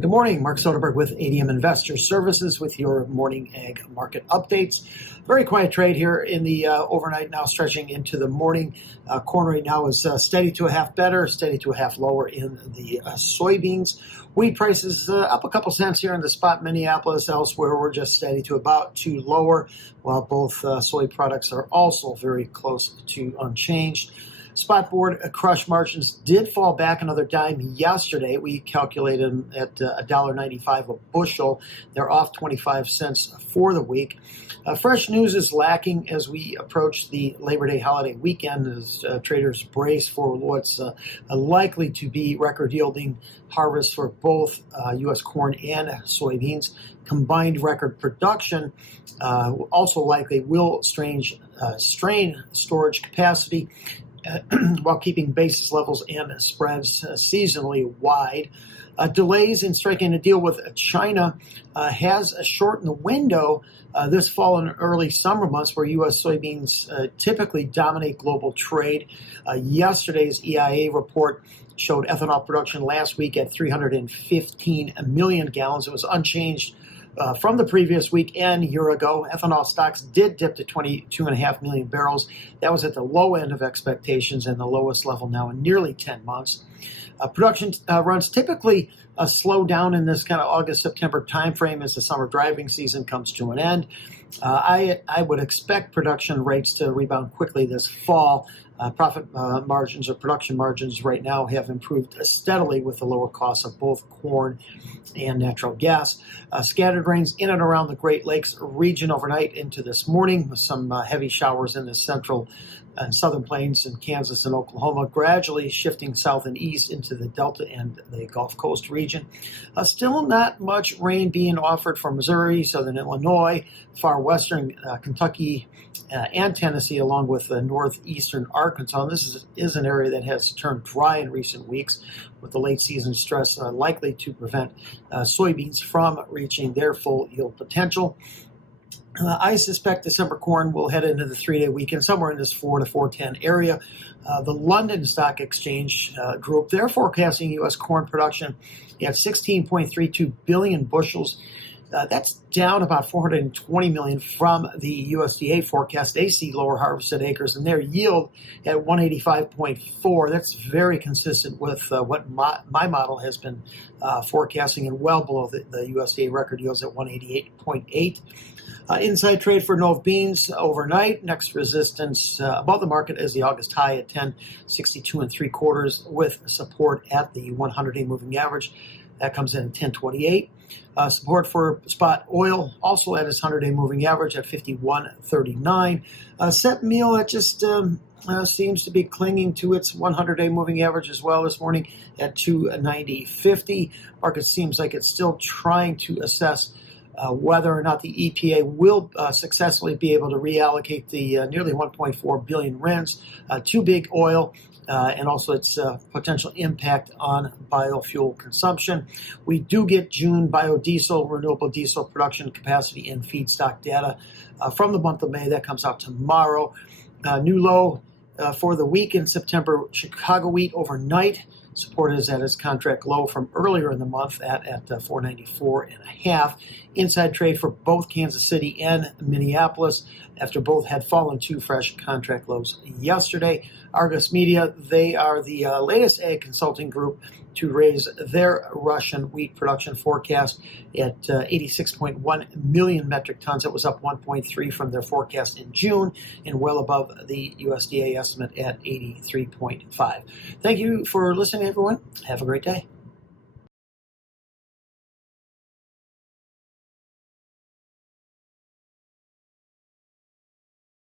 Good morning, Mark Soderberg with ADM Investor Services with your morning ag market updates. Very quiet trade here in the overnight, now stretching into the morning. Corn right now is steady to a half better, steady to a half lower in the soybeans. Wheat prices up a couple cents here in the spot Minneapolis. Elsewhere, we're just steady to about 2 lower, while both soy products are also very close to unchanged. Spot board crush margins did fall back another dime yesterday. We calculated them at $1.95 a bushel. They're off 25 cents for the week. Fresh news is lacking as we approach the Labor Day holiday weekend as traders brace for what's likely to be record-yielding harvests for both U.S. corn and soybeans. Combined record production also likely will strain storage capacity while keeping basis levels and spreads seasonally wide. Delays in striking a deal with China has shortened the window this fall and early summer months where U.S. soybeans typically dominate global trade. Yesterday's EIA report showed ethanol production last week at 315 million gallons. It was unchanged from the previous week and a year ago. Ethanol stocks did dip to 22.5 million barrels. That was at the low end of expectations and the lowest level now in nearly 10 months. Production runs typically slow down in this kind of August-September timeframe as the summer driving season comes to an end. I would expect production rates to rebound quickly this fall. Profit margins or production margins right now have improved steadily with the lower costs of both corn and natural gas. Scattered rains in and around the Great Lakes region overnight into this morning with some heavy showers in the central and southern plains in Kansas and Oklahoma, gradually shifting south and east into the Delta and the Gulf Coast region. Still not much rain being offered for Missouri, southern Illinois, far western Kentucky, and Tennessee, along with northeastern Arkansas. And this is an area that has turned dry in recent weeks, with the late season stress likely to prevent soybeans from reaching their full yield potential. I suspect December corn will head into the 3-day weekend somewhere in this 4 to 410 area. The London Stock Exchange Group, they're forecasting U.S. corn production at 16.32 billion bushels. That's down about 420 million from the USDA forecast. They see lower harvested acres and their yield at 185.4. That's very consistent with what my model has been forecasting, and well below the USDA record yields at 188.8. Inside trade for Nove beans overnight. Next resistance above the market is the August high at 10.62 3/4 with support at the 100-day moving average. That comes in at 10.28. Support for spot oil also at its 100-day moving average at 51.39. Set meal that just seems to be clinging to its 100-day moving average as well this morning at 290.50. Market seems like it's still trying to assess whether or not the EPA will successfully be able to reallocate the nearly 1.4 billion RINs to big oil and also its potential impact on biofuel consumption. We do get June biodiesel, renewable diesel production capacity and feedstock data from the month of May. That comes out tomorrow. New low for the week in September, Chicago wheat overnight. Support is at its contract low from earlier in the month at 494.5. Inside trade for both Kansas City and Minneapolis after both had fallen to fresh contract lows yesterday. Argus Media, they are the latest ag consulting group to raise their Russian wheat production forecast at 86.1 million metric tons. It was up 1.3 from their forecast in June and well above the USDA estimate at 83.5. Thank you for listening, everyone. Have a great day.